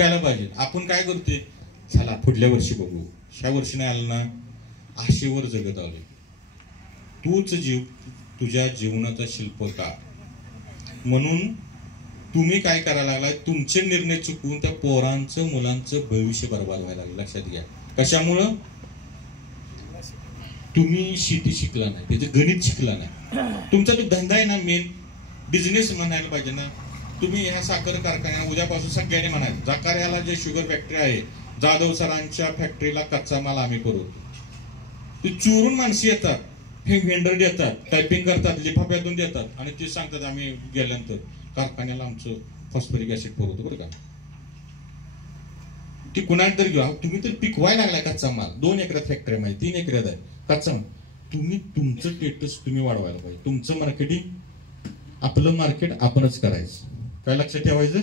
शिकायला पाहिजे. आपण काय करतोय, चला पुढल्या वर्षी बघू, ह्या वर्षी नाही आलं ना, आशेवर जगत आलोय. तूच जीव तुझ्या जीवनाचा शिल्पकार. म्हणून तुम्ही काय करायला लागलाय, तुमचे निर्णय चुकवून त्या पोरांचं मुलांचं भविष्य बरबाद व्हायला लागलं. लक्षात घ्या. कशामुळं? तुम्ही शेती शिकला नाही, त्याचं गणित शिकला नाही. तुमचा जो धंदा आहे ना, मेन बिझनेस म्हणायला पाहिजे ना. तुम्ही ह्या साखर कारखान्या उद्यापासून सगळ्यांनी म्हणायचं, जाकार्याला जे शुगर फॅक्टरी आहे, जाधव सरांच्या फॅक्टरीला कच्चा माल आम्ही करू. ते चोरून माणसं येतात, हे व्हेंडर देतात, टायपिंग करतात, लिफाफ्यातून देतात आणि ते सांगतात आम्ही गेल्यानंतर कारखान्याला आमचं फॉस्फरिक ऍसिड पुरवतो. बरं का, ते कुणाला तरी घेऊ. तुम्ही तर पिकवायला लागलाय कच्चा माल. 2 एकरात फॅक्टरी आहे, 3 एकरात आहे कच्चा माल. तुम्ही तुमचं स्टेटस तुम्ही वाढवायला पाहिजे. तुमचं मार्केटिंग, आपलं मार्केट आपणच करायचं. काय लक्षात ठेवायचं?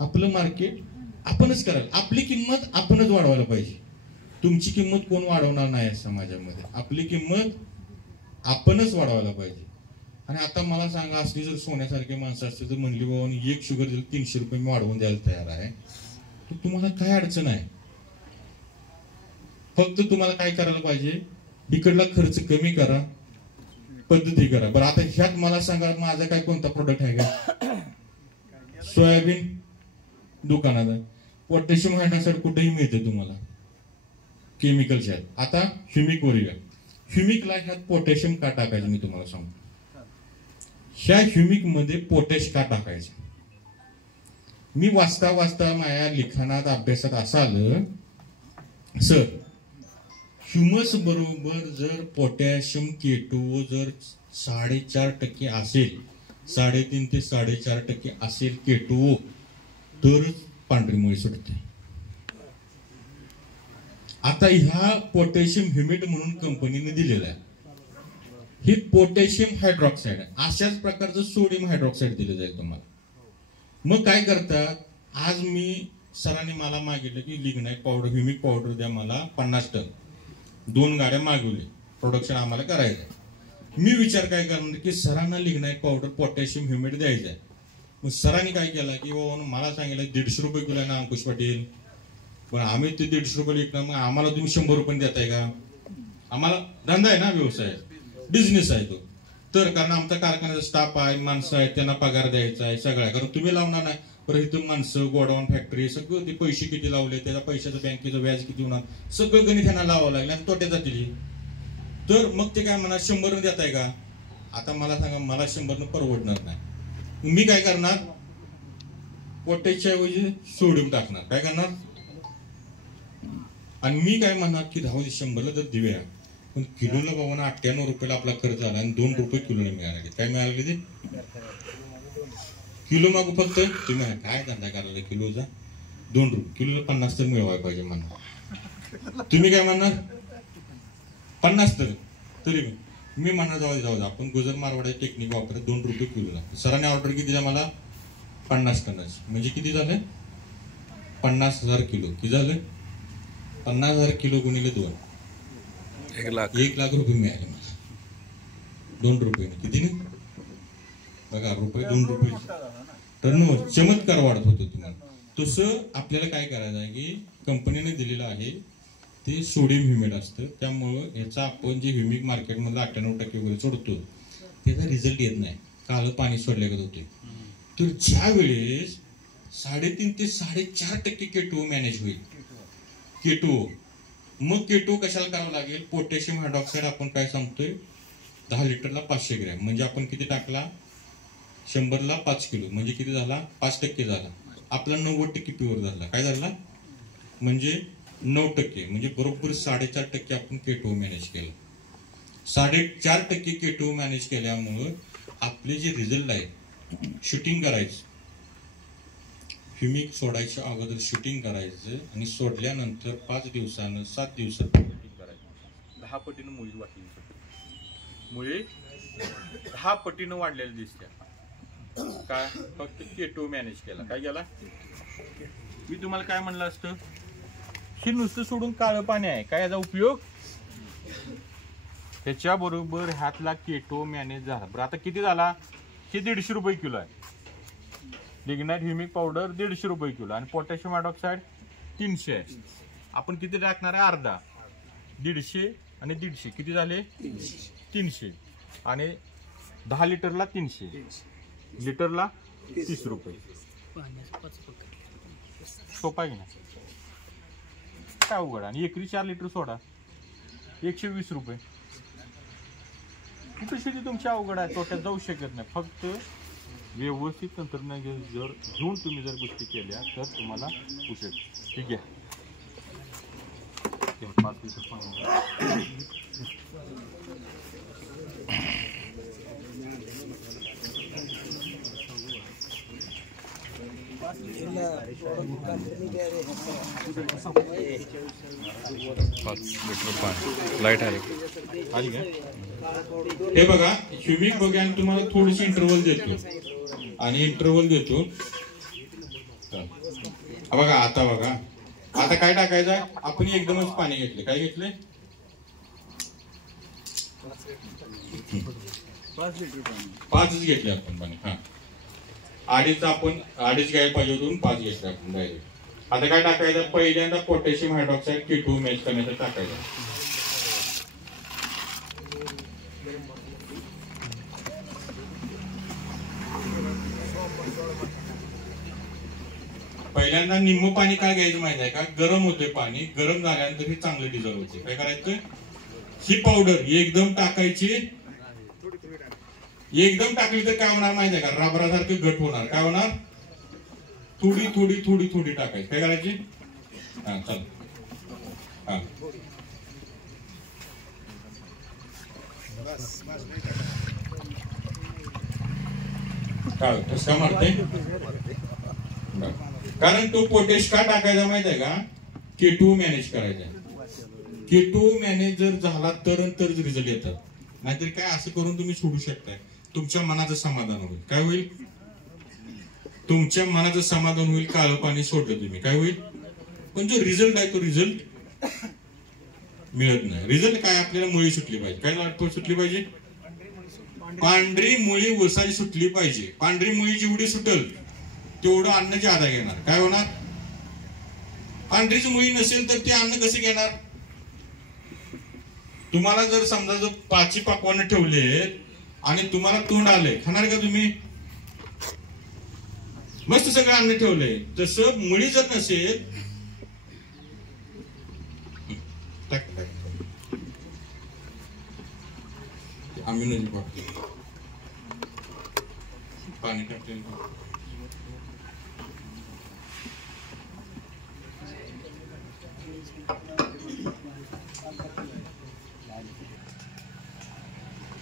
आपलं मार्केट आपणच करायला, आपली किंमत आपणच वाढवायला पाहिजे. तुमची किंमत कोण वाढवणार नाही समाजामध्ये. आपली किंमत आपणच वाढवायला पाहिजे. आणि आता मला सांगा, असली जर सोन्यासारखे माणसं असते तर म्हणली बाबा एक शुगर दिलं 300 रुपये मी वाढवून द्यायला तयार आहे, तर तुम्हाला काय अडचण आहे? फक्त तुम्हाला काय करायला पाहिजे, इकडला खर्च कमी करा, पद्धती करा. बरं, आता ह्यात मला सांगा, माझा काय कोणता प्रोडक्ट आहे का? सोयाबीन दुकानात आहे, पोटॅशियम हायड्रॉक्साईड कुठेही मिळते तुम्हाला केमिकलच्या. आता ह्युमिक वर या. ह्युमिकला ह्यात पोटॅशियम का टाकायचं मी तुम्हाला सांगतो. ह्या ह्युमिक मध्ये पोटॅश का टाकायचं? मी वाचता वाचता माझ्या लिखाणात अभ्यासात असं आलं, सर ह्युमस बरोबर जर पोटॅशियम केटो जर 4.5% असेल, 3.5 ते 4.5% असेल केटो, तरच पांढरी मुळी सुटते. आता ह्या पोटॅशियम ह्युमिड म्हणून कंपनीने दिलेला आहे. हे पोटॅशियम हायड्रॉक्साईड आहे. अशाच प्रकारचं सोडियम हायड्रॉक्साईड दिलं जाईल तुम्हाला. मग काय करतात, आज मी सरांनी मला मागितलं की लिग्नाइट पावडर, ह्युमिक पावडर द्या मला 50 टन. 2 गाड्या मागवले, प्रोडक्शन आम्हाला करायचं. मी विचार काय करणार की सरांना लिग्नाइट पावडर, पोटॅशियम ह्युमिड द्यायचं आहे. मग सरांनी काय केलं की मला सांगितलं 150 रुपये किलो आहे ना अंकुश पाटील, पण आम्ही ते 150 रुपये विकणार, मग आम्हाला तुम्ही 100 रुपये देताय का? आम्हाला धंदा आहे ना, व्यवसाय बिझनेस आहे तो. तर कारण आमचा कारखान्याचा स्टाफ आहे, माणसं आहेत, त्यांना पगार द्यायचा आहे सगळ्या. कारण तुम्ही लावणार नाही, परत इथून माणसं, गोडाऊन, फॅक्टरी सगळं, ते पैसे किती लावले, त्याच्या पैशाचं बँकेचं व्याज किती होणार, सगळं गणित त्यांना लावावं लागलं आणि तोट्यात जातील. तर मग ते काय म्हणा 100 देताय का? आता मला सांगा, मला 100 परवडणार नाही. मी काय करणार, पोटॅशियम ऐवजी सोडियम टाकणार. काय करणार? आणि मी काय म्हणणार की 100 जर देऊया, पण किलोला बाबा 98 रुपयाला आपला खर्च झाला आणि 2 रुपये किलोने मिळाले. काय मिळाले ते? किलो मागू फक्त. तुम्ही काय धंदा करायला किलोचा? 2 रुपये किलोला 50 तर मिळवायला पाहिजे म्हणणार. तुम्ही काय म्हणणार? 50 तरी मी म्हणणार जाऊ दे आपण गुजर मारवाड्याची टेक्निक वापरत 2 रुपये किलोला. सरांनी ऑर्डर किती दिला मला? 50 टनाची. म्हणजे किती झालं? 50,000 किलो. किती झालं? 50,000 किलो गुणिले 2, 1 लाख रुपये मिळाले मला 2 रुपये. किती नाही बघा, रुपये 2 रुपये टर्नओव्हर. चमत्कार वाढत होतो तुम्हाला. तसं आपल्याला काय करायचं आहे की कंपनीने दिलेलं आहे ते सोडियम ह्युमिड असतं. त्यामुळं याचा आपण जे ह्युमिक मार्केटमधलं 98% वगैरे सोडतो त्याचा रिझल्ट येत नाही, काळं पाणी सोडल्यागत होते. तर ज्या वेळेस 3.5 ते 4.5% केटो मॅनेज होईल, केटो, मग केटो कशाला करावं लागेल? पोटॅशियम हायड्रॉक्साईड आपण काय सांगतोय 10 लिटरला 500 ग्रॅम. म्हणजे आपण किती टाकला? 100ला 5 किलो. म्हणजे किती झाला? 5% झाला. आपला 90% प्युअर झाला. काय झाला? म्हणजे 9%. म्हणजे बरोबर 4.5% आपण केटो मॅनेज केलं. 4.5% केटो मॅनेज केल्यामुळं आपले जे रिझल्ट आहे, शूटिंग करायचं, ह्युमिक सोडायच्या अगोदर शूटिंग करायचं आणि सोडल्यानंतर 5 दिवसानं 7 दिवसात शूटिंग करायचं. 10 पटीनं मुळी वाटली, मुळे 10 पटीनं वाढलेली दिसते. काय? फक्त केटो मॅनेज केला. काय केला? मी तुम्हाला काय म्हणलं असतं, हे नुसतं सोडून काळं पाणी आहे, काय याचा उपयोग? त्याच्या बरोबर ह्यातला केटो मॅनेज झाला. बरं, आता किती झाला? हे 150 रुपये किलो आहे. लिग्नाइट ह्युमिक पावडर 150 रुपये किलो आणि पोटॅशियम हायड्रॉक्साईड 300 आहे. आपण किती टाकणार आहे? अर्धा. 150 आणि 150 किती झाले? 300. आणि 10 लिटरला 300, लिटरला 30 रुपये. सोपा आहे ना? काय अवघड? आणि एकरी 4 लिटर सोडा 120 रुपये. कुठे शेती तुमची अवघड आहे, तोट्यात जाऊ शकत नाही. फक्त व्यवस्थित तंत्रज्ञान जर घेऊन तुम्ही जर गोष्टी केल्या तर तुम्हाला होऊ शकते. ठीक आहे. 5 लिटर पाणी. लाईट आहे हे बघा. ह्युमिक बघा तुम्हाला थोडीशी इंटरव्हल देतो आणि इंटरव्हल देतो. बघा आता बघा आता काय टाकायचं? आपण एकदमच पाणी घेतले. काय घेतले? 5 घेतले आपण पाणी. हा, अडीच आपण अडीच घ्यायला पाहिजे होऊन 5 घेतले आपण डायरेक्ट. आता काय टाकायचं? पहिल्यांदा पोटॅशियम हायड्रॉक्साईड K2 मॅच करण्याचं टाकायचं. पहिल्यांदा निम्म पाणी काय घ्यायचं माहिती आहे का? गरम होते पाणी, गरम झाल्यानंतर हे चांगलं डिझॉल्व होते. काय करायचं? ही पावडर एकदम टाकायची. एकदम टाकली तर काय होणार माहिती आहे का? रबरासारखं घट होणार. काय होणार? थोडी थोडी थोडी थोडी टाकायची. काय करायची? हा चल. हा काय कसं मारते? कारण तो पोटॅश का टाकायचा माहित आहे का? K2 मॅनेज करायचा. K2 मॅनेज जर झाला तरच रिझल्ट येतात. नाहीतर काय असं करून तुम्ही सोडू शकताय. तुमच्या मनाचं समाधान होईल. काय होईल? तुमच्या मनाचं समाधान होईल. काळं पाणी सोडलं तुम्ही काय होईल? पण जो रिझल्ट आहे तो रिझल्ट मिळत नाही. रिझल्ट काय? आपल्याला मुळी सुटली पाहिजे. काय सुटली पाहिजे? पांढरी मुळी वसाई सुटली पाहिजे. पांढरी मुळी जेवढी सुटल तेवढं अन्न ज्यादा घेणार. काय होणार? पांढरीच मुळी नसेल तर ते अन्न कसे घेणार? तुम्हाला जर समजा जर 5 पाकवानं ठेवले आणि तुम्हाला तोंड आले, खाणार का तुम्ही? मस्त सगळं अन्न ठेवलंय, तसं मुळी जर नसेल आम्ही पाणी टाकते.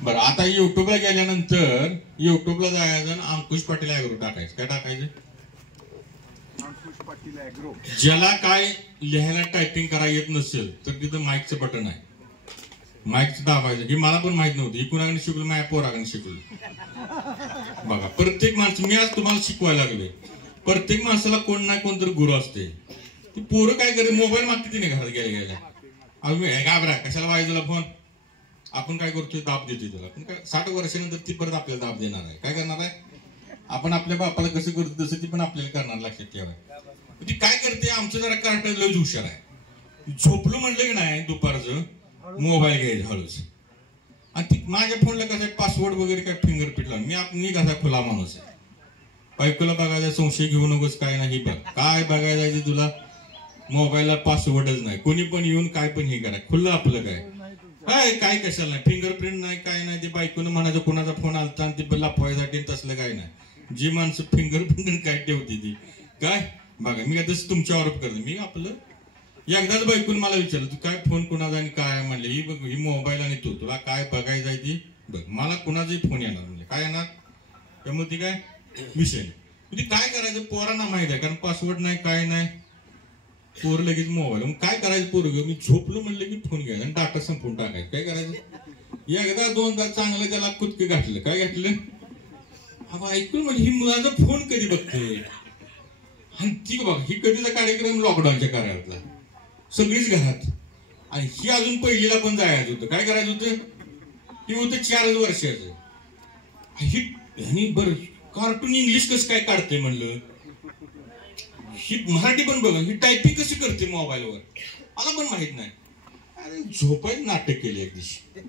बरं आता युट्यूबला गेल्यानंतर युट्यूबला जायचं आणि अंकुश पाटील ऍग्रो टाकायचं. काय टाकायचं? अंकुश पाटील ऍग्रो. ज्याला काय लिहायला टायपिंग करायला येत नसेल तर तिथं माईकचं बटन आहे. माईकचं दाबायचं. हे मला पण माहित नव्हतं. ही कुणाकडे शिकलो? माझ्या पोराकडे शिकलो. बघा प्रत्येक माणसं, मी आज तुम्हाला शिकवायला लागले. प्रत्येक माणसाला कोण ना कोणतरी गुरु असते. ती पोरं काय करे? मोबाईल मागते तिने घरात गेल्या अजून घाबरा कशाला वाजला फोन. आपण काय करतोय? दाब देतोय त्याला. पण काय 60 वर्षानंतर ती परत आपल्याला दाब देणार आहे. काय करणार आहे? आपण आपल्या बापाला कसं करतो तसं ती पण आपल्याला करणार. लक्षात ठेवा. ती काय करते? आमचं जरा कार्टन लय हुशार आहे. झोपलो म्हणलं की नाही दुपारचं मोबाईल घ्यायचं हळूच. आणि ती माझ्या फोनला कसं पासवर्ड वगैरे काय फिंगरप्रिंट लावून मी कसा खुला माणूस आहे. बायकोला बघायचा संशय घेऊ नकोस. काय नाही बघ काय बघायला तुला मोबाईलला पासवर्डच नाही. कोणी पण येऊन काय पण हे करा. खुल्लं आपलं काय काय कशाला नाही. फिंगरप्रिंट नाही काय नाही. ते बायकोनं म्हणायचं कोणाचा फोन आलता आणि ते लपवायसाठी तसलं काय नाही. जी माणसं फिंगरप्रिंट काय ठेवते ती काय बघा. मी आता तुमच्या आरोप करते. मी आपलं एकदाच बायकोन मला विचारलं तू काय फोन कुणाचा आणि काय म्हणले. ही बघ ही मोबाईल आणि तू तुला काय बघायचं आहे ती बघ. मला कुणाचाही फोन येणार म्हणजे काय येणार. त्यामुळे ती काय विषय नाही. काय करायचं पोरांना माहित आहे. कारण पासवर्ड नाही काय नाही. पोर लगेच मोबाईल. मग काय करायचं? पोरग मी झोपलो म्हणलं की फोन घ्यायचा आणि डाटा संपवून टाकायचं. काय करायचं? एकदा दोनदा चांगलं त्याला कुदके घातलं. काय घातलं? हा ऐकून म्हणजे ही मुलाचा फोन कधी बघते. आणि ती बघ ही कधीचा कार्यक्रम लॉकडाऊनच्या काळातला सगळीच घरात. आणि ही अजून पहिलीला पण जायचं होतं. काय करायचं होतं? ही होतं 4 वर्षाचं. ही बरं कार्टून इंग्लिश कसं काय काढते म्हणलं, ही मराठी पण बघा, ही टायपिंग कशी करते मोबाईलवर मला पण माहित नाही. अरे झोपायचं नाटक केले एक दिवशी,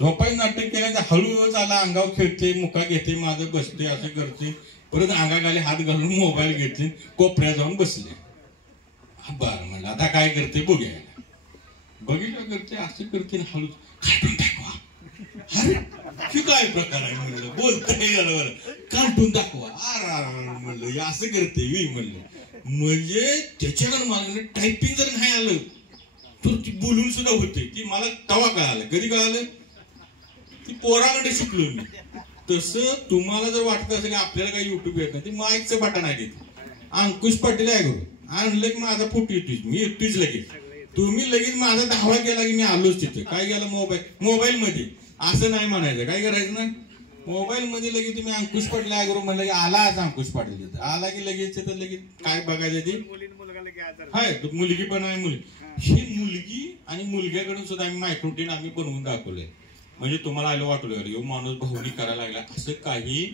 झोपायचं नाटक केलं तर हळूहळू आला, अंगावर खेळते, मुका घेते, माझं बसते, असं करते, परत अंगाखाली हात घालून मोबाईल घेते, कोपऱ्यात जाऊन बसले. बरं म्हणलं आता काय करते बघूया. बघितलं करते, असं करते, हळू कार्टून दाखवा. अरे हे काय प्रकार आहे म्हणलं, बोलतंय बरं, कार्टून दाखवा. म्हणलं असं करते मी म्हणलं. म्हणजे त्याच्याकडे मला टायपिंग जर नाही आलं तर ती बोलून सुद्धा होते. ती मला तवा कळालं, कधी कळालं, ती पोराकडे शिकलो मी. तसं तुम्हाला जर वाटत असेल की आपल्याला काही युट्यूब येत नाही, ती माईकचं बटन आहे तिथे, अंकुश पाटील आहे करू आणलं की माझा फोटो येतोच, मी येतोच लगेच. तुम्ही लगेच माझा दावा केला की मी आलोच तिथे. काय केलं, मोबाईल मध्ये असं नाही म्हणायचं, काय करायचं ना, मोबाईल मध्ये लगेच तुम्ही अंकुश पाटील आहे करू म्हणलं की आलाच अंकुश पाटील तिथे आला की लगेच तिथं लगेच काय बघायचं ती हाय मुलगी पण आहे. ही मुलगी आणि मुलग्याकडून सुद्धा आम्ही मायक्रोटीन आम्ही बनवून दाखवलंय. म्हणजे तुम्हाला आलं वाटलं यो माणूस भावनी करायला लागला असं काही.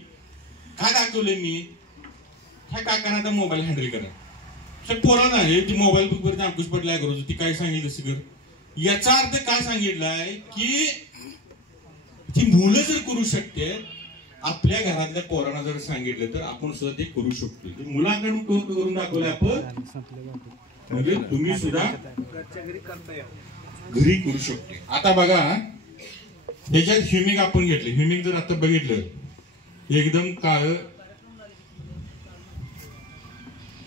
काय दाखवलंय मी, ह्या काकांना आता मोबाईल हँडल करा, पोरा नाही ती मोबाईल वरती अंकुश पाटील आहे करू, ती काय सांगितलं तसं कर. याचा अर्थ काय सांगितलाय की ती मुलं जर करू शकते, आपल्या घरातल्या पोरांना जर सांगितलं तर आपण सुद्धा ते करू शकतो. मुलांकडून करून दाखवलंय आपण, म्हणजे तुम्ही सुद्धा घरी करू शकते. आता बघा ह्याच्यात ह्युमिक आपण घेतले, ह्युमिक जर आता बघितलं एकदम काळ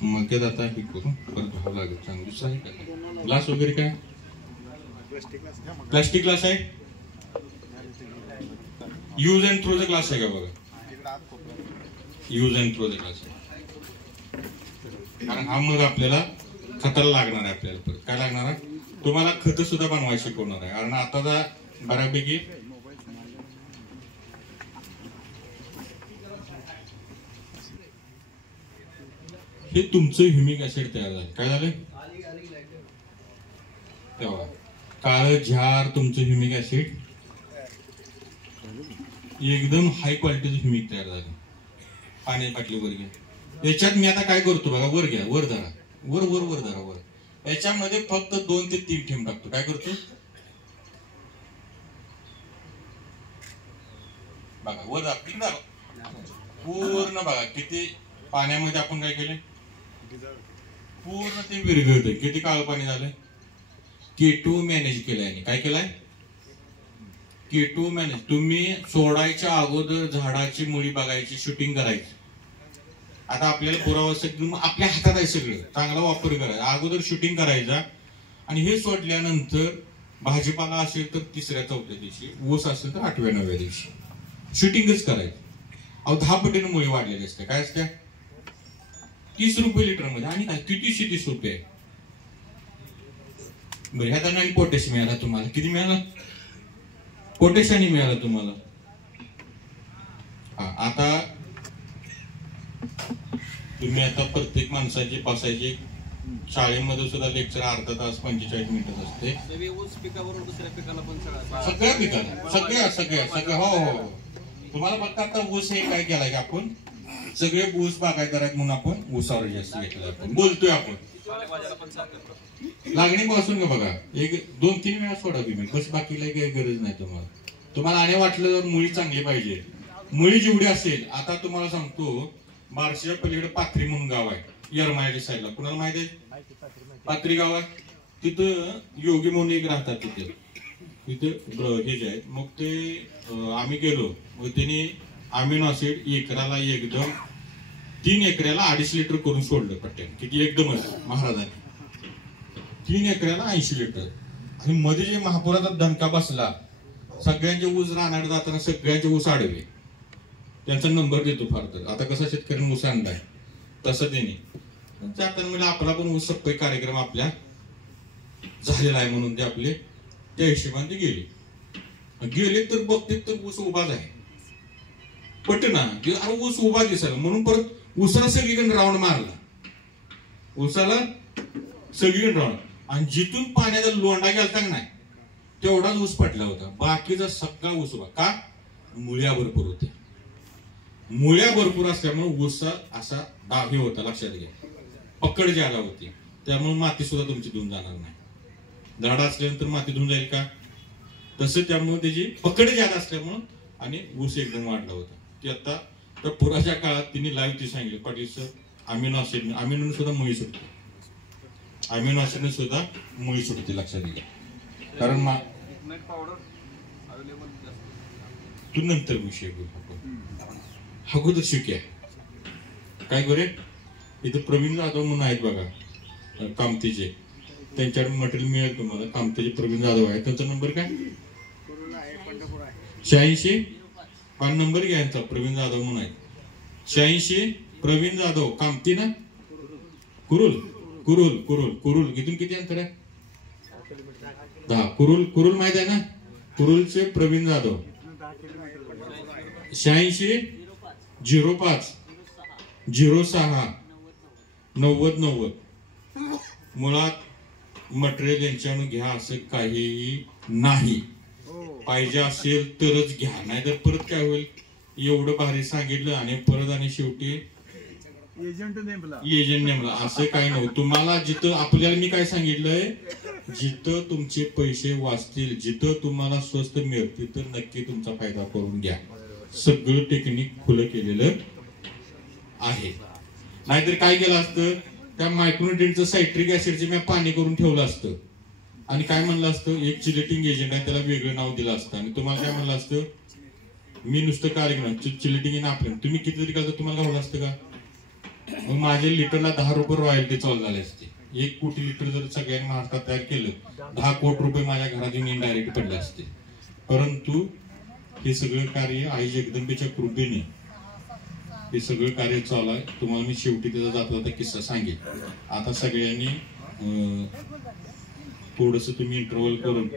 मग आता हे करून परत घ्यावं लागेल. चांगलं आहे का ग्लास वगैरे, काय प्लास्टिक ग्लास आहे, यूज अँड थ्रोचा ग्लास आहे का बघा, यूज अँड थ्रोचा ग्लास आहे. कारण हा मग आपल्याला खताला लागणार आहे, आपल्याला परत काय लागणार आहे, तुम्हाला खत सुद्धा बनवायला शिकवणार आहे. कारण आता बऱ्यापैकी हे तुमचं ह्युमिक ऍसिड तयार झालं. काय झालं तेव्हा काळ झार तुमचं ह्युमिक ऍसिड एकदम हाय क्वालिटीचं ह्युमिक तयार झालं. पाण्याची बाटली वर घ्या, याच्यात मी आता काय करतो बघा, वर घ्या, वर धरा, वर वर वर धरा, वर. याच्यामध्ये फक्त 2 ते 3 थेंब टाकतो. काय करतो बघा, वर दाखवा पूर्ण बघा किती पाण्यामध्ये आपण काय केलं, पूर्ण ते विरघळतंय. किती काळं पाणी झालंय, K2 मॅनेज केलंय. काय केलंय, K2 मॅनेज. तुम्ही सोडायच्या अगोदर झाडाची मुळी बघायची, शूटिंग करायची. आता आपल्याला पुरावा सगळं आपल्या हातात आहे, सगळं चांगला वापर करायचा, अगोदर शूटिंग करायचा. आणि हे सोडल्यानंतर भाजीपाला असेल तर 3ऱ्या-4थ्या दिवशी, ऊस असेल तर 8व्या-9व्या दिवशी शूटिंगच करायचं. अहो 10 पटीने मुळी वाढलेली असते. काय असते, 30 रुपये लिटर मध्ये, आणि काय किती 30 रुपये. बरं ह्या दरम्यान पोटॅश मिळाला तुम्हाला, किती मिळाला, पोटॅशाने मिळाला तुम्हाला. आता तुम्ही आता प्रत्येक माणसाची बसायची, शाळेमध्ये सुद्धा लेक्चर अर्धा तास 45 मिनिटं असते. सगळ्या पिकाला सगळ्या हो. तुम्हाला फक्त आता ऊस हे काय केलाय की आपण सगळे ऊस बागायतदार आहेत म्हणून आपण ऊसावर जास्त घेतलं, आपण बोलतोय. आपण लागणीपासून का बघा 1-2-3 वेळा सोडा तुम्ही बस, बाकीला काही गरज नाही तुम्हाला. तुम्हाला आणि वाटलं तर मुळी चांगली पाहिजे, मुळी जेवढी असेल. आता तुम्हाला सांगतो, बार्शीच्या पलीकडे पाथरी म्हणून गाव आहे, येरमाळ्याच्या साईडला. कुणाला माहित आहे पाथरी गाव आहे, तिथं योगी म्हणून एक राहतात तिथे हे जे आहे. मग ते आम्ही गेलो, मग त्यांनी अमिनो ऍसिड एकराला एकदम 3 एकराला 2.5 लिटर करून सोडलं पट्ट्याने. किती एकदमच महाराजांनी 3 एकराला 80 लिटर. आणि मध्ये जे महापुराचा धनका बसला, सगळ्यांचे ऊस राहणार जाताना सगळ्यांचे ऊस आडवे. त्यांचा नंबर देतो फार तर. आता कसा शेतकऱ्यांनी ऊस आणलाय तसं त्यांनी जाताना म्हणजे आपला पण ऊस सप्पई कार्यक्रम आपल्या झालेला आहे म्हणून ते आपले त्या हिशोबाने गेले तर बघते तर ऊस उभाच आहे. पटना अरे ऊस उभा दिसायला म्हणून परत ऊसाला सगळीकडे राऊंड मारला, ऊसाला सगळीकडे राऊंड. आणि जिथून पाण्याचा लोंढा गेलता नाही तेवढाच ऊस पटला होता, बाकीचा सगळा ऊस उभा. का, मुळ्या भरपूर होत्या. मुळ्या भरपूर असल्यामुळे ऊस असा डावी होता, लक्षात घ्या. पकड ज्यादा होती, त्यामुळे माती सुद्धा तुमची धुवून जाणार नाही. झाड असल्यानंतर माती धुवून जाईल का? तसं त्यामुळे त्याची पकड ज्यादा असल्यामुळं आणि ऊस एकदम वाढला होता. ते आता तर पुराच्या काळात तिने लाईव्ह ती सांगितले, पाटील सर अमिनो ऍसिडने सुद्धा मुळी सुटते, अमिनो ऍसिडने सुद्धा मुळी सुटते, लक्षात घ्या. कारण तू नंतर विषय बोल, अगोदर शिक्या काय करे. इथं प्रवीण जाधव म्हणून आहेत बघा कामतीचे, त्यांच्याकडे मटेरियल मिळेल तुम्हाला. कामतीचे प्रवीण जाधव आहे, त्यांचा नंबर काय 86 पान नंबर घ्या यांचा. प्रवीण जाधव म्हणून आहे 86. प्रवीण जाधव कामती ना, कुरुल कुरुल कुरुल कुरुल इथून किती अंतर आहे? 10. कुरुल माहित आहे ना, कुरुलचे प्रवीण जाधव 86 05 06 90 90. मुळात मटेरियल यांच्याकडून घ्या असं काहीही नाही. पाहिजे असेल तरच घ्या, नाहीतर परत काय होईल, एवढं भारी सांगितलं आणि परत आणि शेवटी एजंट नेमला असं काही नव्हतं. तुम्हाला जिथं आपल्याला मी काय सांगितलंय, जिथं तुमचे पैसे वाचतील, जिथं तुम्हाला स्वस्त मिळतील तर नक्की तुमचा फायदा करून घ्या. सगळं टेक्निक खुलं केलेलं आहे. नाहीतर काय केलं असतं, त्या मायक्रोन्युट्रिएंटचं सायट्रिक ऍसिडचे मी पाणी करून ठेवलं असतं आणि काय म्हणलं असतं, एक चिलेटिंग एजंट आहे त्याला वेगळं नाव दिलं असतं आणि तुम्हाला काय म्हणलं असतं, मी नुसतं कार्यक्रम चिलेटिंग इन आपलं तुम्ही किती तरी करता, तुम्हाला काय असतं का? मग माझ्या लिटरला 10 रुपये रॉयल्टी चालू झाले असते. 1 कोटी लिटर जर सगळ्यांनी महाराष्ट्रात तयार केलं, 10 कोटी रुपये माझ्या घरात येऊन इनडायरेक्ट पडले असते. परंतु हे सगळं कार्य आई जगदंबेच्या कृपेने हे सगळं कार्य चालू आहे. तुम्हाला मी शेवटी त्याचा जाता किस्सा सांगेन. आता सगळ्यांनी थोडस तुम्ही इंटरव्हल करून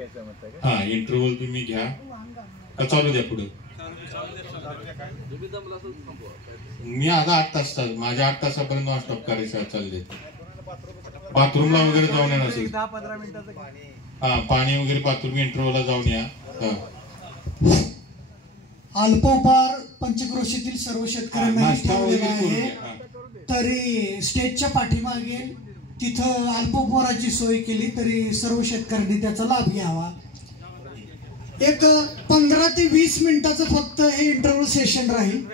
इंटरव्हल तुम्ही घ्या का चालू द्या पुढे. मी आता 8 तास माझ्या 8 तासापर्यंत नॉनस्टॉप कार्य चालले. बाथरूमला वगैरे जाऊन या नसेल, 10-15 मिनिटाचं पाणी वगैरे बाथरूम इंटरव्हलला जाऊन या. अल्पोपहार पंचक्रोशीतील सर्व शेतकऱ्यांना आहे, तरी स्टेजच्या पाठीमागे तिथं अल्पोपहाराची सोय केली तरी सर्व शेतकऱ्यांनी त्याचा लाभ घ्यावा. एक 15 ते 20 मिनिटाचं फक्त हे इंटरव्ह्यू सेशन राहील.